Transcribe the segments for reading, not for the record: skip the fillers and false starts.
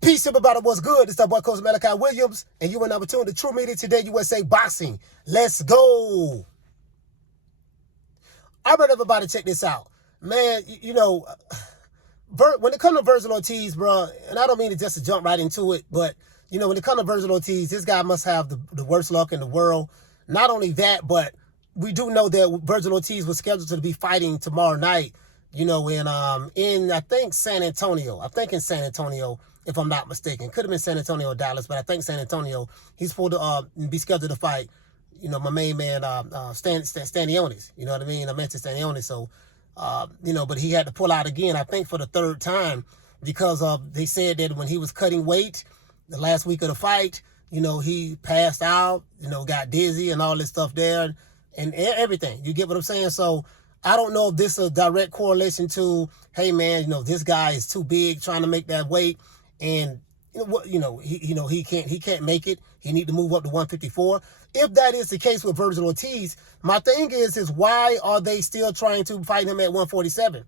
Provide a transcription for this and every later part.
Peace, everybody. What's good? It's the boy Coach Malachi Williams, and you are now tuned to True Media Today USA Boxing. Let's go. I want everybody to check this out. Man, when it comes to Vergil Ortiz, bro, and I don't mean to just jump right into it, but, when it comes to Vergil Ortiz, this guy must have the worst luck in the world. Not only that, but we do know that Vergil Ortiz was scheduled to be fighting tomorrow night, in I think San Antonio. I think in San Antonio, if I'm not mistaken. Could have been San Antonio or Dallas, but I think San Antonio. He's supposed to be scheduled to fight, my main man, Stanionis. You know what I mean? I mentioned Stanionis. So, but he had to pull out again, I think for the third time, because they said that when he was cutting weight the last week of the fight, he passed out, got dizzy and all this stuff there and everything. You get what I'm saying? So I don't know if this is a direct correlation to, hey man, this guy is too big trying to make that weight, and he can't make it. He need to move up to 154. If that is the case with Vergil Ortiz, my thing is why are they still trying to fight him at 147?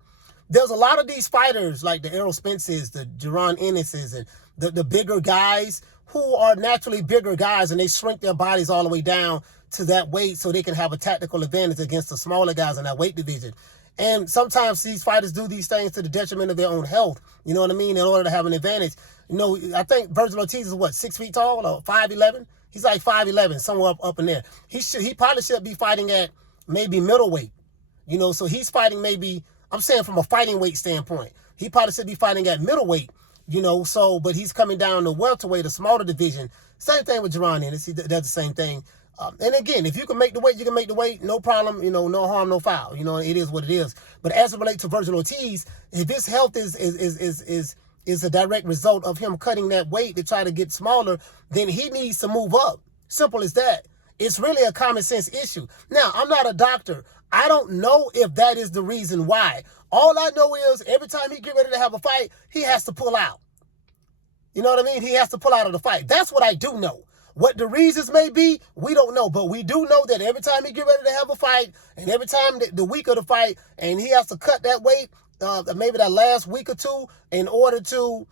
There's a lot of these fighters like the Errol Spences, the Jaron Ennises, and the bigger guys who are naturally bigger guys, and they shrink their bodies all the way down to that weight so they can have a tactical advantage against the smaller guys in that weight division. And sometimes these fighters do these things to the detriment of their own health, you know what I mean, in order to have an advantage. I think Vergil Ortiz is what, 6 feet tall or 5'11"? He's like 5'11", somewhere up in there. He probably should be fighting at maybe middleweight, so he's fighting maybe, I'm saying from a fighting weight standpoint, he probably should be fighting at middleweight, but he's coming down to welterweight, a smaller division. Same thing with Jaron Ennis. He does the same thing. And again, if you can make the weight, you can make the weight. No problem. No harm, no foul. It is what it is. But as it relates to Vergil Ortiz, if his health is a direct result of him cutting that weight to try to get smaller, then he needs to move up. Simple as that. It's really a common sense issue. Now, I'm not a doctor. I don't know if that is the reason why. All I know is every time he get ready to have a fight, he has to pull out. You know what I mean? He has to pull out of the fight. That's what I do know. What the reasons may be, we don't know. But we do know that every time he get ready to have a fight, and every time the week of the fight, and he has to cut that weight, maybe that last week or two, in order to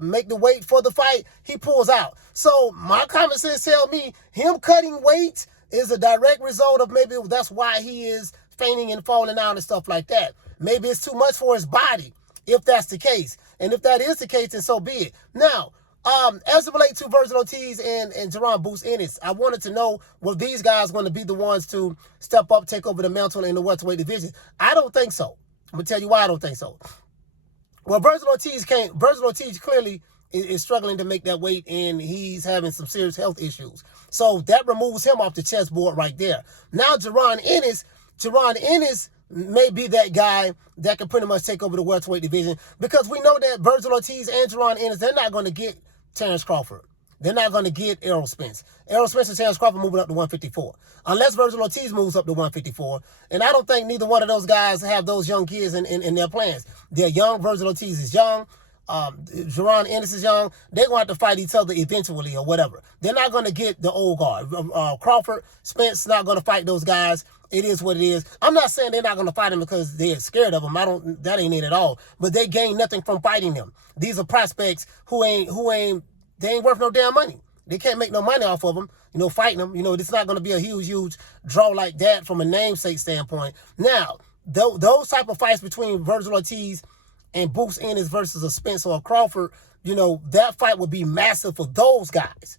make the weight for the fight, he pulls out. So my common sense tell me him cutting weight is a direct result of maybe that's why he is fainting and falling out and stuff like that. Maybe it's too much for his body, if that's the case. And if that is the case, then so be it. Now, as it relates to Vergil Ortiz and Jaron Ennis, I wanted to know, were these guys going to be the ones to step up, take over the mantle in the welterweight division? I don't think so. I'm going to tell you why I don't think so. Well, Vergil Ortiz clearly is struggling to make that weight, and he's having some serious health issues. So that removes him off the chessboard right there. Now, Jaron Ennis may be that guy that can pretty much take over the welterweight division, because we know that Vergil Ortiz and Jaron Ennis, they're not going to get Terence Crawford. They're not going to get Errol Spence. Errol Spence and Terence Crawford moving up to 154. Unless Vergil Ortiz moves up to 154. And I don't think neither one of those guys have those young kids in their plans. They're young. Vergil Ortiz is young. Jaron Ennis is young. They're going to have to fight each other eventually or whatever. They're not going to get the old guard. Crawford, Spence not going to fight those guys. It is what it is. I'm not saying they're not going to fight him because they're scared of him. That ain't it at all. But they gain nothing from fighting them. These are prospects who ain't worth no damn money. They can't make no money off of them, fighting them. It's not going to be a huge draw like that from a namesake standpoint. Now, those type of fights between Vergil Ortiz and Boots Ennis versus a Spence or a Crawford, that fight would be massive for those guys.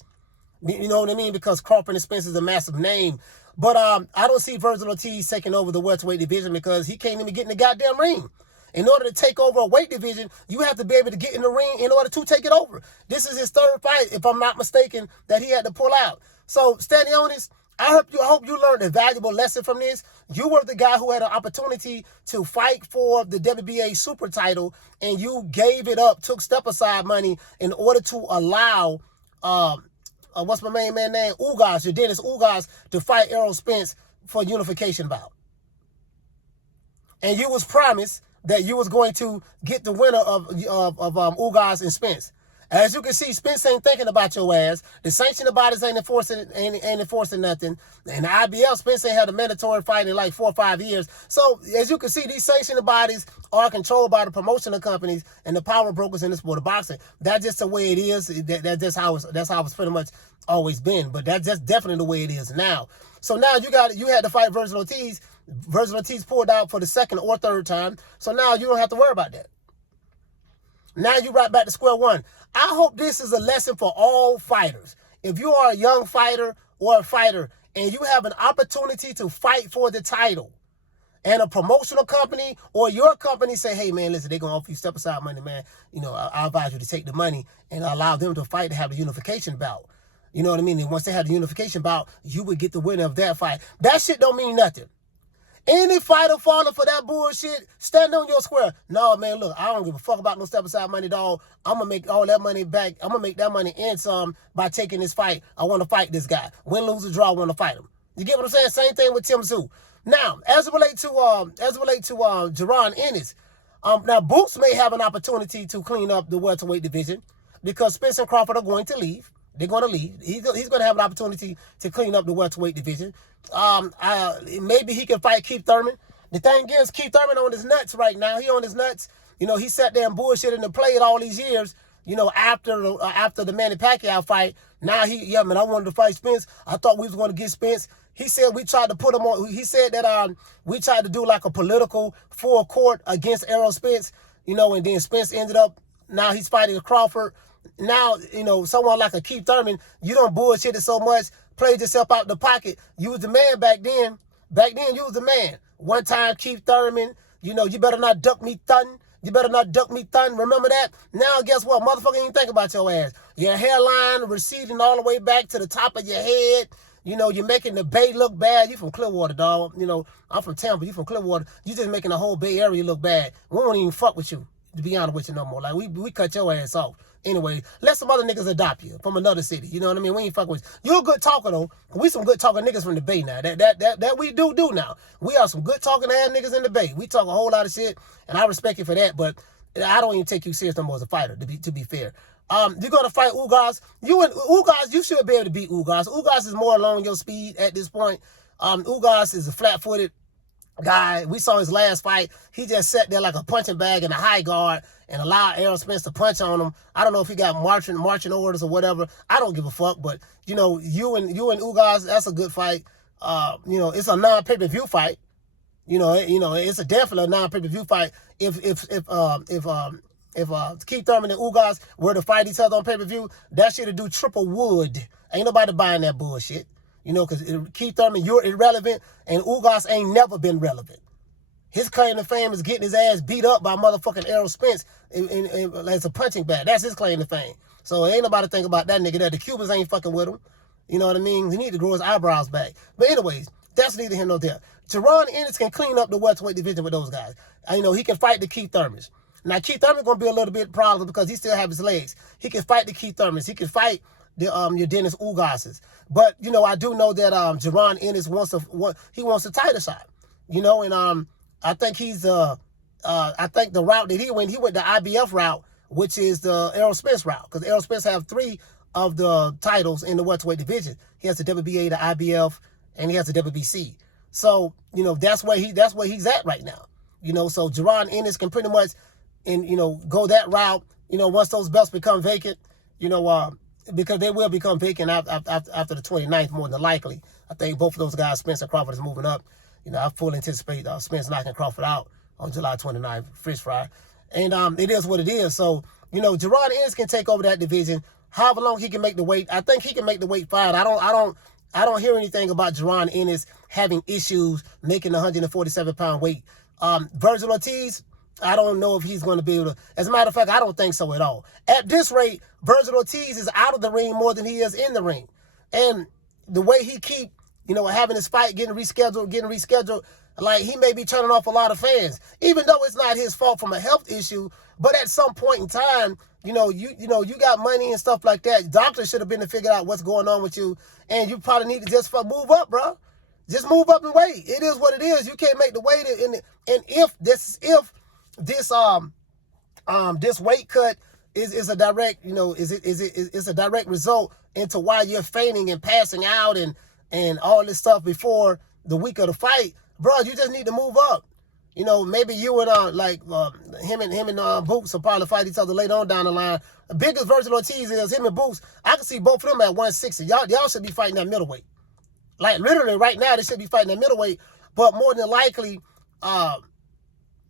You know what I mean? Because Crawford and Spence is a massive name. But I don't see Vergil Ortiz taking over the welterweight division because he can't even get in the goddamn ring. In order to take over a weight division, you have to be able to get in the ring in order to take it over. This is his third fight, if I'm not mistaken, that he had to pull out. So, Stanionis, I hope you learned a valuable lesson from this. You were the guy who had an opportunity to fight for the WBA super title, and you gave it up, took step-aside money in order to allow, what's my main man name? Ugas, your Dennis Ugas, to fight Errol Spence for unification bout. And you was promised that you was going to get the winner of Ugas and Spence. As you can see, Spence ain't thinking about your ass. The sanctioned bodies ain't enforcing nothing. And the IBF, Spence ain't had a mandatory fight in like 4 or 5 years. So as you can see, these sanctioned bodies are controlled by the promotional companies and the power brokers in the sport of boxing. That's just the way it is. That's just how it's pretty much always been. But that's just definitely the way it is now. So now you had to fight Vergil Ortiz. Vergil Ortiz pulled out for the second or third time. So now you don't have to worry about that. Now you're right back to square one. I hope this is a lesson for all fighters. If you are a young fighter or a fighter and you have an opportunity to fight for the title and a promotional company or your company say, hey, man, listen, they're going to offer you step aside money, man. You know, I advise you to take the money and allow them to fight to have the unification bout. You know what I mean? And once they have the unification bout, you would get the winner of that fight. That shit don't mean nothing. Any fighter falling for that bullshit, stand on your square. No, man, look, I don't give a fuck about no step-aside money, dog. I'm going to make all that money back. I'm going to make that money and some by taking this fight. I want to fight this guy. Win, lose, or draw, I want to fight him. You get what I'm saying? Same thing with Tim Tszyu. Now, as it relates to Jaron Ennis, now Boots may have an opportunity to clean up the welterweight division because Spence and Crawford are going to leave. They're going to leave. He's going to have an opportunity to clean up the welterweight division. Maybe he can fight Keith Thurman. The thing is, Keith Thurman on his nuts right now. He on his nuts. You know, he sat there and bullshitted and played all these years. You know, after the Manny Pacquiao fight, now I wanted to fight Spence. I thought we was going to get Spence. He said we tried to put him on. He said that we tried to do like a political full court against Errol Spence. You know, and then Spence ended up. Now he's fighting Crawford. Now, you know, someone like a Keith Thurman, you don't bullshit it so much, played yourself out the pocket. You was the man back then. Back then, you was the man. One time, Keith Thurman, you know, you better not duck me, thun. You better not duck me, thun. Remember that? Now, guess what? Motherfucker ain't think about your ass. Your hairline receding all the way back to the top of your head. You know, you're making the Bay look bad. You from Clearwater, dog. You know, I'm from Tampa. You from Clearwater. You just making the whole Bay Area look bad. We won't even fuck with you, to be honest with you no more. Like, we cut your ass off. Anyway, let some other niggas adopt you from another city. You know what I mean? We ain't fucking with you. You're a good talker, though. We some good talking niggas from the Bay now. That we do now. We are some good talking ass niggas in the Bay. We talk a whole lot of shit, and I respect you for that, but I don't even take you serious no more as a fighter, to be fair. You're going to fight Ugas. You should be able to beat Ugas. Ugas is more along your speed at this point. Ugas is a flat-footed guy. We saw his last fight. He just sat there like a punching bag in a high guard and allowed Errol Spence to punch on him. I don't know if he got marching orders or whatever. I don't give a fuck. But you know, you and Ugas, that's a good fight. You know, it's a non-pay-per-view fight. You know, it's a definitely a non-pay-per-view fight. If Keith Thurman and Ugas were to fight each other on pay-per-view, that shit'd do triple wood. Ain't nobody buying that bullshit. You know, because Keith Thurman, you're irrelevant, and Ugas ain't never been relevant. His claim to fame is getting his ass beat up by motherfucking Errol Spence as a punching bag. That's his claim to fame. So ain't nobody think about that nigga there. The Cubans ain't fucking with him. You know what I mean? He need to grow his eyebrows back. But anyways, that's neither here nor there. Jaron Ennis can clean up the welterweight division with those guys. You know, he can fight the Keith Thurmans. Now, Keith Thurman going to be a little bit problem because he still have his legs. He can fight the Keith Thurmans. He can fight your Dennis Ugases. But, you know, I do know that Jaron Ennis wants a title shot. You know, and I think I think the route that he went the IBF route, which is the Errol Spence route. Because Errol Spence have 3 of the titles in the welterweight division. He has the WBA, the IBF, and he has the WBC. So, you know, that's where he's at right now. You know, so Jaron Ennis can pretty much go that route, you know, once those belts become vacant, you know, because they will become vacant after the 29th, more than likely. I think both of those guys, Spence and Crawford, is moving up. You know, I fully anticipate Spence knocking Crawford out on July 29th, fish fry. And it is what it is. So, you know, Jaron Ennis can take over that division. However long he can make the weight, I think he can make the weight fine. I don't hear anything about Jaron Ennis having issues making the 147-pound weight. Vergil Ortiz, I don't know if he's going to be able to. As a matter of fact, I don't think so at all. At this rate, Vergil Ortiz is out of the ring more than he is in the ring. And the way he keep, you know, having his fight getting rescheduled, like he may be turning off a lot of fans, even though it's not his fault from a health issue. But at some point in time, you you got money and stuff like that. Doctors should have been to figure out what's going on with you, and you probably need to just move up, bro. Just move up and wait. It is what it is. You can't make the weight, and if this weight cut is a direct, it's a direct result into why you're fainting and passing out and all this stuff before the week of the fight, bro. You just need to move up. Maybe you and him and Boots will probably fight each other later on down the line. The biggest Vergil Ortiz is him and Boots. I can see both of them at 160. Y'all should be fighting that middleweight. Like literally right now, they should be fighting that middleweight. But more than likely,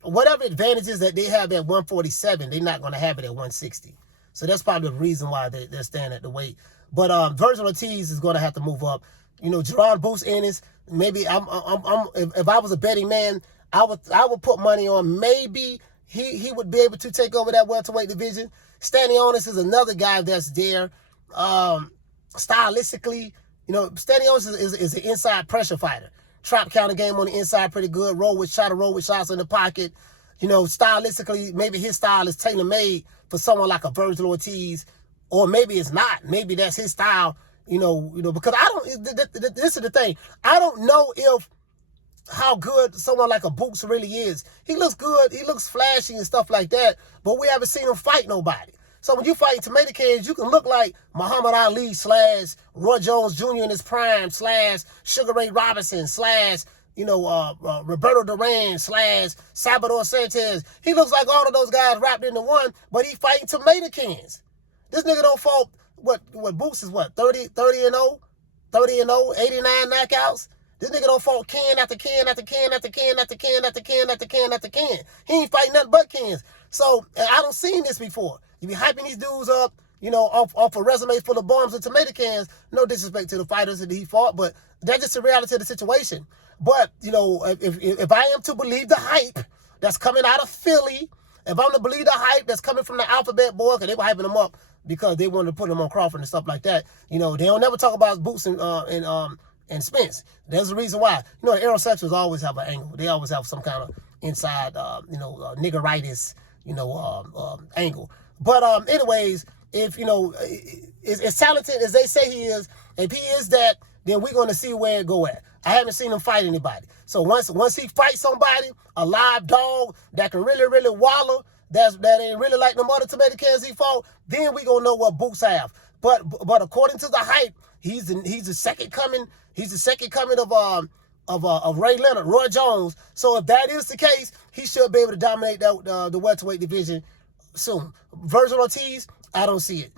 whatever advantages that they have at 147, they're not going to have it at 160. So that's probably the reason why they're staying at the weight. But Vergil Ortiz is going to have to move up. Jaron Ennis. Maybe if I was a betting man, I would put money on maybe he would be able to take over that welterweight division. Stanionis is another guy that's there. Stylistically, Stanionis is an inside pressure fighter. Trap counter game on the inside pretty good. Try to roll with shots in the pocket. Stylistically, maybe his style is tailor-made for someone like a Vergil Ortiz, or maybe it's not. Maybe that's his style. Because this is the thing. I don't know if how good someone like a Boots really is. He looks good. He looks flashy and stuff like that, but we haven't seen him fight nobody. So when you fight tomato cans, you can look like Muhammad Ali / Roy Jones Jr. in his prime / Sugar Ray Robinson / Roberto Duran / Salvador Sanchez. He looks like all of those guys wrapped into one, but he fighting tomato cans. This nigga don't fault what Boots is 30 and 0, 89 knockouts. This nigga don't fault can after can after can after can after can after can after can after can. He ain't fighting nothing but cans. So I don't seen this before. You be hyping these dudes up, off a resume full of bombs and tomato cans. No disrespect to the fighters that he fought, but that's just the reality of the situation. But if I am to believe the hype that's coming out of Philly, if I'm to believe the hype that's coming from the Alphabet Boy, because they were hyping him up because they wanted to put him on Crawford and stuff like that. They don't never talk about Boots and Spence. There's a reason why. The Errol sections always have an angle. They always have some kind of inside, niggeritis, angle. But anyways, if as talented as they say he is, if he is that, then we're going to see where it go at. I haven't seen him fight anybody. So once he fights somebody, a live dog that can really, really wallow, that ain't really like the other tomato cans he fought, then we gonna know what Boots have. But according to the hype, he's the second coming. He's the second coming of Ray Leonard, Roy Jones. So if that is the case, he should be able to dominate the welterweight division soon. Vergil Ortiz, I don't see it.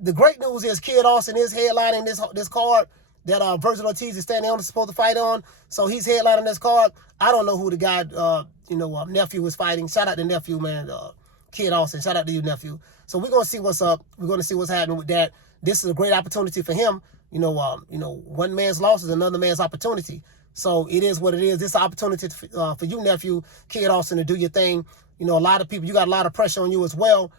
The great news is Kid Austin is headlining this card that Vergil Ortiz is Stanionis supposed to fight on. So he's headlining this card. I don't know who the guy, nephew is fighting. Shout out to nephew, man. Kid Austin. Shout out to you, nephew. So we're gonna see what's up. We're gonna see what's happening with that. This is a great opportunity for him. One man's loss is another man's opportunity. So it is what it is. This is an opportunity for you, nephew, Kid Austin, to do your thing. A lot of people, you got a lot of pressure on you as well.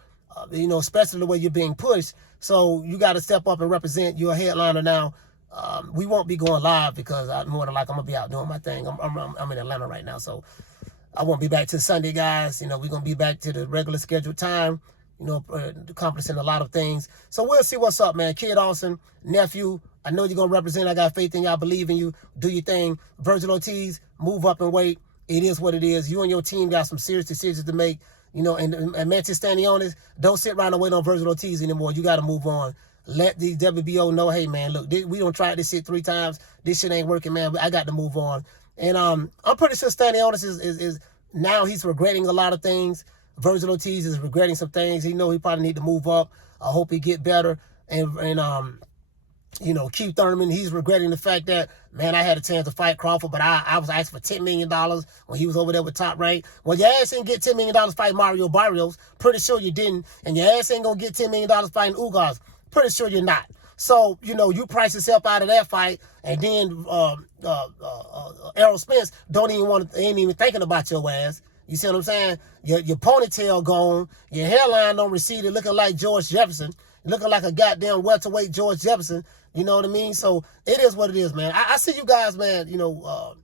Especially the way you're being pushed. So you got to step up and represent. You're a headliner now. We won't be going live because more than like I'm gonna be out doing my thing. I'm in Atlanta right now, so I won't be back till Sunday, guys. We're gonna be back to the regular scheduled time. Accomplishing a lot of things. So we'll see what's up, man. Kid Austin, nephew, I know you're gonna represent. I got faith in you. I believe in you. Do your thing. Vergil Ortiz, move up and wait. It is what it is. You and your team got some serious decisions to make. And Manchester Stanionis, don't sit around and wait on Vergil Ortiz anymore. You got to move on. Let the WBO know, hey, man, look, we don't try this shit 3 times. This shit ain't working, man. I got to move on. And I'm pretty sure Stanionis is now he's regretting a lot of things. Vergil Ortiz is regretting some things. He know he probably need to move up. I hope he get better. And Keith Thurman, he's regretting the fact that, man, I had a chance to fight Crawford, but I was asked for $10 million when he was over there with Top Rank. Well, your ass ain't get $10 million fighting Mario Barrios. Pretty sure you didn't. And your ass ain't going to get $10 million fighting Ugas. Pretty sure you're not. So, you price yourself out of that fight, and then Errol Spence ain't even thinking about your ass. You see what I'm saying? Your ponytail gone, your hairline don't receded, looking like George Jefferson, looking like a goddamn welterweight George Jefferson. You know what I mean? So it is what it is, man. I see you guys, man. We'll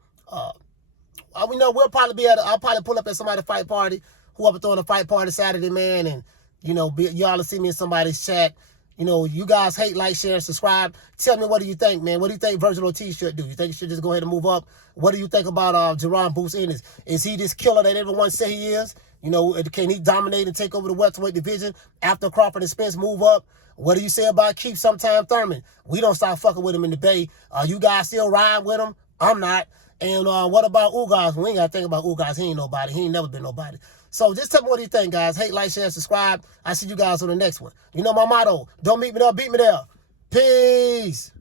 probably be I'll probably pull up at somebody's fight party, whoever throwing a fight party Saturday, man, and y'all will see me in somebody's chat. You know, you guys hate, like, share, and subscribe. Tell me, what do you think, man? What do you think Vergil Ortiz should do? You think he should just go ahead and move up? What do you think about Jaron Ennis? Is he this killer that everyone say he is? You know, can he dominate and take over the welterweight division after Crawford and Spence move up? What do you say about Keith Sometime Thurman? We don't stop fucking with him in the Bay. You guys still riding with him? I'm not. And what about Ugas? We ain't got to think about Ugas. He ain't nobody. He ain't never been nobody. So just tell me, what do you think, guys? Hate, like, share, subscribe. I see you guys on the next one. You know my motto. Don't meet me there, beat me there. Peace.